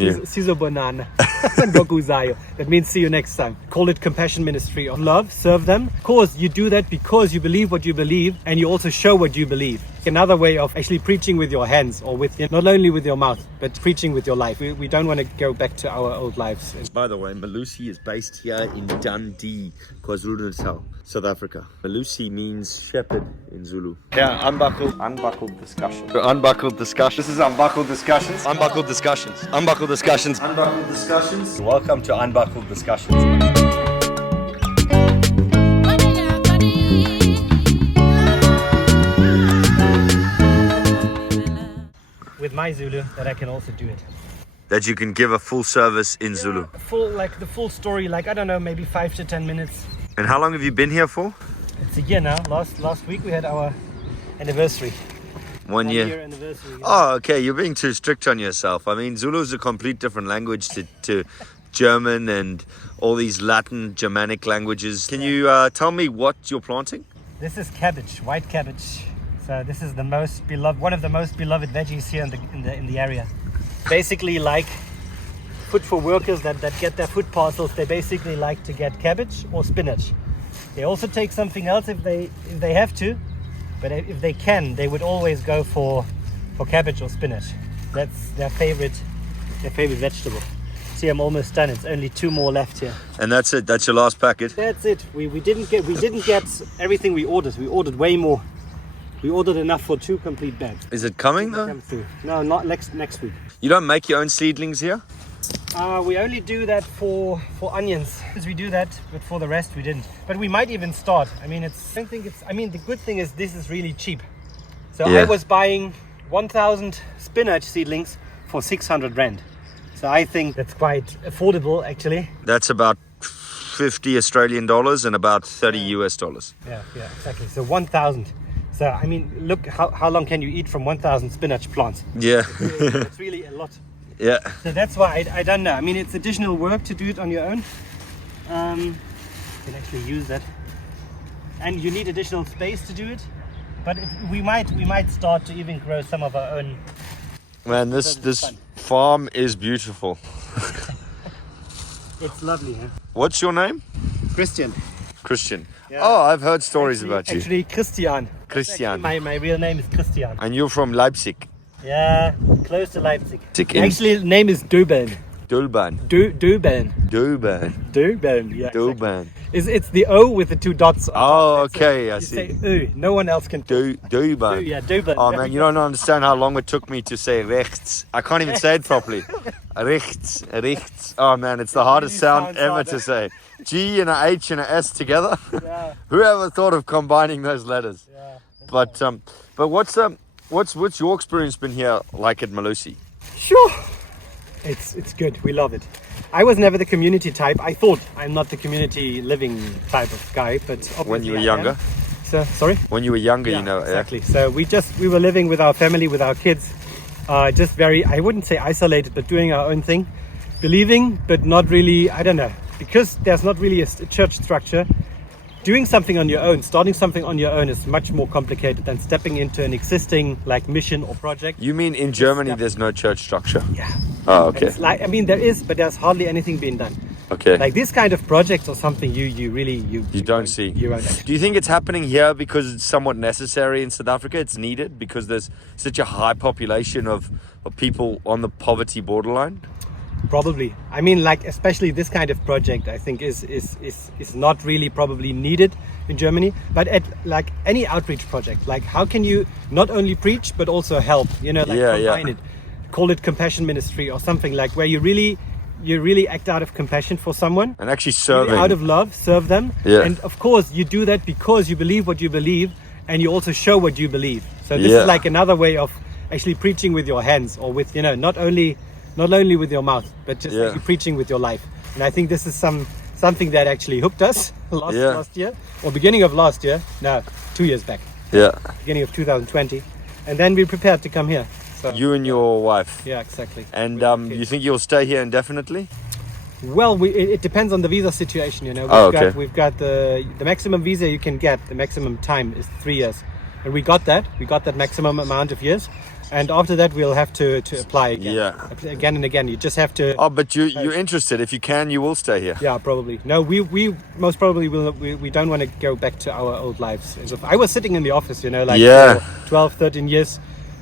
Sizo banana. That means see you next time. Call it compassion ministry of love, serve them. Of course, you do that because you believe what you believe and you also show what you believe. Another way of actually preaching with your hands or with not only with your mouth, but preaching with your life. We don't want to go back to our old lives. By the way, Malusi is based here in Dundee, KwaZulu-Natal, South Africa. Malusi means shepherd in Zulu. Yeah, unbuckled discussion. Unbuckled discussion. This is unbuckled discussions. Unbuckled discussions. Unbuckled discussions. Unbuckled discussions. Welcome to unbuckled discussions. With my Zulu, that I can also do it. That you can give a full service in Zulu. The full story, like I don't know, maybe 5 to 10 minutes. And how long have you been here for? It's a year now. Last week we had our anniversary. 1 year. Year anniversary. Yeah. Oh, okay. You're being too strict on yourself. I mean, Zulu is a complete different language to German and all these Latin Germanic languages. Can you tell me what you're planting? This is cabbage, white cabbage. So this is the most beloved, one of the most beloved veggies here in the area. Basically, like food for workers that get their food parcels, they basically like to get cabbage or spinach. They also take something else if they have to, but if they can, they would always go for cabbage or spinach. That's their favorite vegetable. See, I'm almost done. It's only 2 more left here. And that's it. That's your last packet. That's it. We didn't get everything we ordered. We ordered way more. We ordered enough for 2 complete bags. Is it coming though? Come through. No, not next week. You don't make your own seedlings here? We only do that for onions. We do that, but for the rest we didn't. But we might even start. I mean, the good thing is this is really cheap. So Yeah. I was buying 1,000 spinach seedlings for 600 rand. So I think that's quite affordable, actually. That's about 50 Australian dollars and about 30 US dollars. Yeah, exactly. So 1,000. So I mean, look, how long can you eat from 1,000 spinach plants? Yeah. It's really a lot. Yeah. So that's why I don't know. I mean, it's additional work to do it on your own. You can actually use that, and you need additional space to do it. But we might start to even grow some of our own. Man, this farm is beautiful. It's lovely, huh? What's your name? Christian. Christian. Yeah. Oh, I've heard stories about you. Actually, Christian. Christian. My real name is Christian. And you're from Leipzig. Yeah, close to Leipzig. In Actually, the name is Döbeln. Dulban. Döbeln. Dulban. Döbeln. Yeah. Dulban. Exactly. It's the O with the 2 dots. Oh, That's okay, it. I You see. say no one else can. Dulban. Yeah, Döbeln. Oh man, you don't understand how long it took me to say rechts. I can't even say it properly. Rechts. Oh man, it's the hardest sound sounds ever harder. to say. G and a H and a S together. Yeah. Whoever thought of combining those letters? Yeah. But what's your experience been here like at Malusi? Sure. It's good. We love it. I was never the community type. I thought I'm not the community living type of guy, but obviously When you were I younger? am. So sorry. When you were younger, Yeah, you know. exactly. So we were living with our family, with our kids, just very, I wouldn't say isolated, but doing our own thing, believing, but not really. I don't know, because there's not really a church structure. Doing something on your own, starting something on your own is much more complicated than stepping into an existing like mission or project. You mean in Germany there's no church structure? Yeah. Oh, okay. It's like, I mean, there is, but there's hardly anything being done. Okay. Like this kind of projects or something, you don't see. You won't. Do you think it's happening here because it's somewhat necessary in South Africa? It's needed because there's such a high population of people on the poverty borderline? Probably. I mean, like especially this kind of project, I think is not really probably needed in Germany. But at like any outreach project, like how can you not only preach but also help? You know, like combine it. Call it compassion ministry or something like where you really act out of compassion for someone And actually serving. out of love, serve them. Yeah. And of course, you do that because you believe what you believe, and you also show what you believe. So this Yeah. is like another way of actually preaching with your hands, or with not only with your mouth, but just like preaching with your life. And I think this is something that actually hooked us last year, or beginning of last year. No, 2 years back. Yeah. Beginning of 2020, and then we prepared to come here. So, You and your wife. yeah, exactly. And With our kids. you think you'll stay here indefinitely? Well, it depends on the visa situation, you know. We've got the maximum visa you can get, the maximum time is 3 years. And we got that maximum amount of years. and after that we'll have to apply again. Yeah. Again and again. You just have to. Oh, but you're interested. If you can, you will stay here. Yeah, probably. No, we most probably will. We don't want to go back to our old lives. I was sitting in the office, you know, like for 12, 13 years,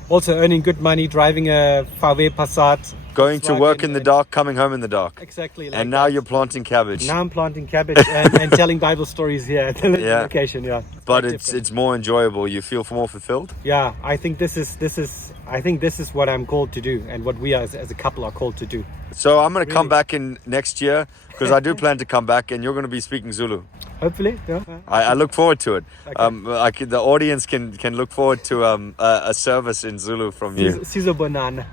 also earning good money, driving a VW Passat. Going to work in the dark, coming home in the dark. Exactly. And now you're planting cabbage. Now I'm planting cabbage and telling Bible stories here at the location. Yeah. But it's more enjoyable. You feel more fulfilled. Yeah, I think this is what I'm called to do, and what we as a couple are called to do. So I'm going to come back in next year, because I do plan to come back, and you're going to be speaking Zulu. Hopefully, yeah. I look forward to it. Okay. The audience can look forward to a service in Zulu from you. Sizo banana.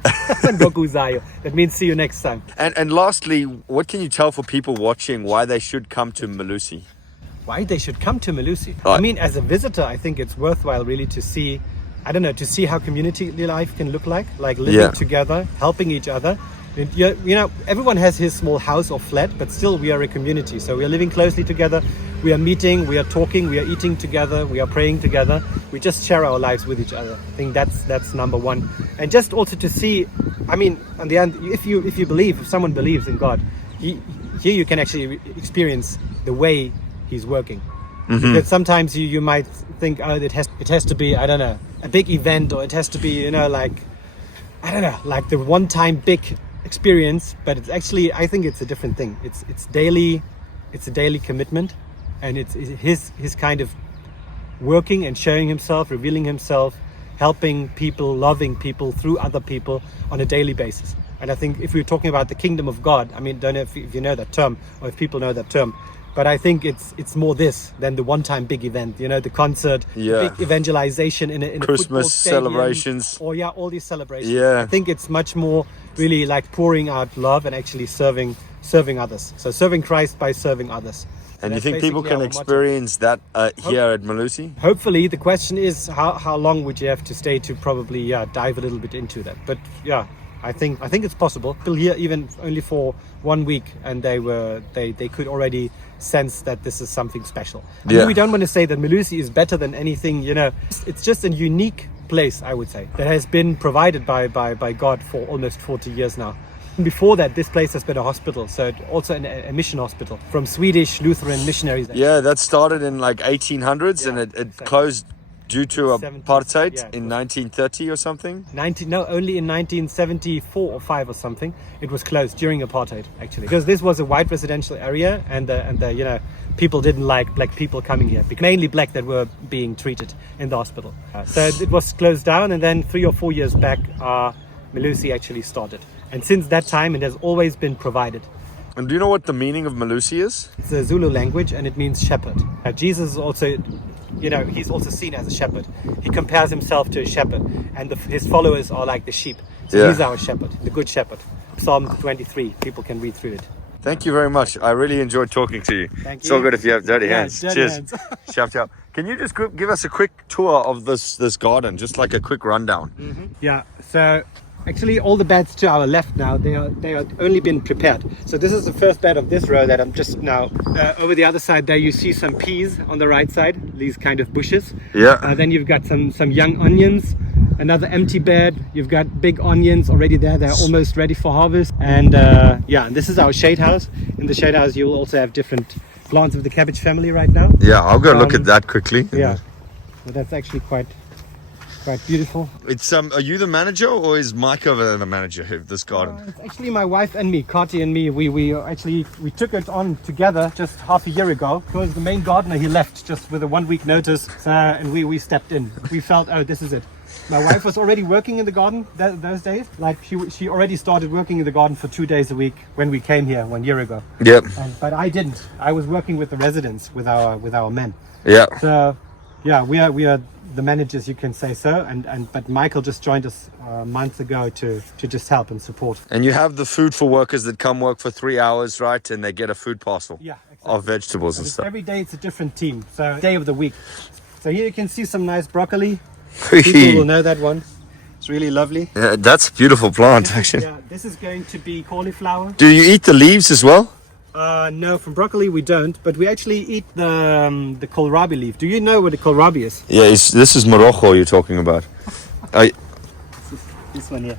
That means see you next time. And lastly, what can you tell for people watching why they should come to Malusi? Why they should come to Malusi? Right. I mean, as a visitor, I think it's worthwhile really to see, to see how community life can look like living together, helping each other. You know, everyone has his small house or flat, but still we are a community. So we are living closely together. We are meeting, we are talking, we are eating together, we are praying together. We just share our lives with each other. I think that's number one. And just also to see, I mean, on the end, if someone believes in God, here you can actually experience the way He's working. Mm-hmm. Because sometimes you might think, oh, it has to be, I don't know, a big event, or it has to be, you know, like, I don't know, like the one-time big experience. But it's actually, I think it's a different thing. It's daily. It's a daily commitment, and it's his kind of working and showing himself, revealing himself, helping people, loving people through other people on a daily basis. And I think if we're talking about the kingdom of God, I mean, don't know if you know that term, or if people know that term, but I think it's more this than the one-time big event. You know, the concert, big evangelization in a Christmas celebrations, or all these celebrations. Yeah, I think it's much more really like pouring out love and actually serving others. So serving Christ by serving others. And you think people can experience that here at Malusi? Hopefully. The question is how long would you have to stay to probably dive a little bit into that. But yeah, I think it's possible. People here even only for 1 week, and they could already sense that this is something special. I mean, we don't want to say that Malusi is better than anything, you know. It's just a unique place, I would say, that has been provided by God for almost 40 years now. Before that, this place has been a hospital, so also a mission hospital from Swedish Lutheran missionaries. Yeah, that started in like 1800s, and it closed due to apartheid in 1930 or something. Only in 1974 or 5 or something. It was closed during apartheid, actually, because this was a white residential area, and you know, people didn't like black people coming here. Mainly black that were being treated in the hospital. So it was closed down, and then 3 or 4 years back, Malusi actually started. And since that time, it has always been provided. And do you know what the meaning of Malusi is? It's a Zulu language, and it means shepherd. Jesus is also, you know, he's also seen as a shepherd. He compares himself to a shepherd, and his followers are like the sheep. So he's our shepherd, the good shepherd. Psalm 23, people can read through it. Thank you very much. I really enjoyed talking to you. Thank you. So good if you have dirty hands. Dirty Cheers. hands. Shout out. Can you just give us a quick tour of this garden, just like a quick rundown? Mm-hmm. Yeah. So actually, all the beds to our left now, they are only been prepared. So this is the first bed of this row that I'm just now over the other side. There you see some peas on the right side, these kind of bushes. Yeah. Then you've got some young onions. Another empty bed. You've got big onions already there. They're almost ready for harvest. And this is our shade house. In the shade house, you will also have different plants of the cabbage family right now. Yeah, I'll go look at that quickly. Yeah, so that's actually quite beautiful. It's are you the manager, or is Mike over there the manager of this garden? It's actually my wife and me, Kati and me. We took it on together just half a year ago, because the main gardener, he left just with a 1 week notice, and we stepped in. We felt, oh, this is it. My wife was already working in the garden those days. Like she already started working in the garden for 2 days a week when we came here 1 year ago. Yep. But I didn't. I was working with the residents, with our men. Yeah. So yeah, we are the managers, you can say so. But Michael just joined us months ago to just help and support. And you have the food for workers that come work for 3 hours, right? And they get a food parcel. Yeah, exactly. Of vegetables and stuff. Every day it's a different team. So day of the week. So here you can see some nice broccoli. People will know that one. It's really lovely. Yeah, that's a beautiful plant, actually. Yeah, this is going to be cauliflower. Do you eat the leaves as well? No, from broccoli we don't, but we actually eat the kohlrabi leaf. Do you know what the kohlrabi is? Yeah, this is morojo you're talking about. This one here.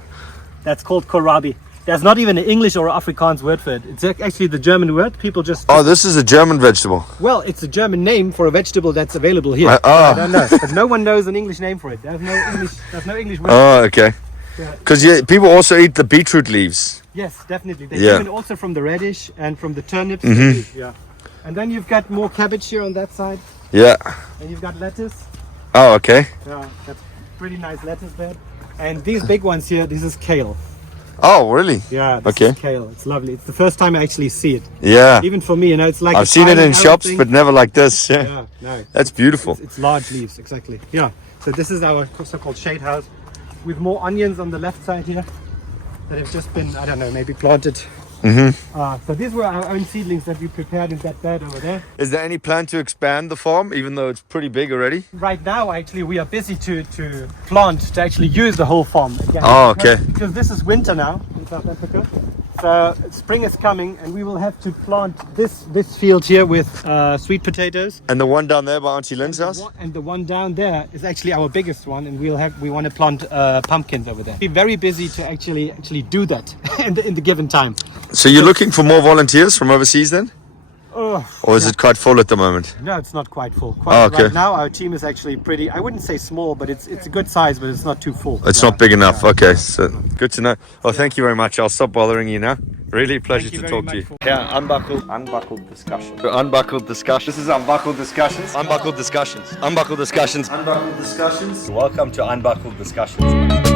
That's called kohlrabi. There's not even an English or Afrikaans word for it. It's actually the German word. People just... Oh, this is a German vegetable. Well, it's a German name for a vegetable that's available here. Oh. I don't know. But no one knows an English name for it. There's no English word. Oh, okay. Yeah. Because people also eat the beetroot leaves. Yes, definitely. They Yeah. even also from the radish and from the turnips. Mm-hmm. Yeah. And then you've got more cabbage here on that side. Yeah. And you've got lettuce. Oh, okay. Yeah, that's pretty nice lettuce bed. And these big ones here, this is kale. Oh, really? Yeah, this Okay. is kale. It's lovely. It's the first time I actually see it. Yeah. Even for me, it's like I've seen it in shops, but never like this. Yeah. yeah, no, That's beautiful. it's large leaves, exactly. Yeah. So this is our so-called shade house, with more onions on the left side here that have just been, I don't know, maybe planted. So these were our own seedlings that we prepared in that bed over there. Is there any plan to expand the farm, even though it's pretty big already? Right now, actually, we are busy to plant, to actually use the whole farm again. Oh, okay. Because this is winter now in South Africa. So spring is coming, and we will have to plant this field here with sweet potatoes. And the one down there by Auntie Lynn's house? And the one down there is actually our biggest one, and we want to plant pumpkins over there. Be very busy to actually do that in the given time. So you're looking for more volunteers from overseas then? Or is it quite full at the moment? No, it's not quite full. Okay. Right now, our team is actually pretty, I wouldn't say small, but it's a good size, but it's not too full. It's not big enough. Okay, so good to know. Well, thank you very much. I'll stop bothering you now. Really a pleasure to talk to you. Yeah, unbuckled discussion. Unbuckled discussion. This is unbuckled discussions. Unbuckled discussions. Unbuckled discussions. Unbuckled discussions. Welcome to unbuckled discussions.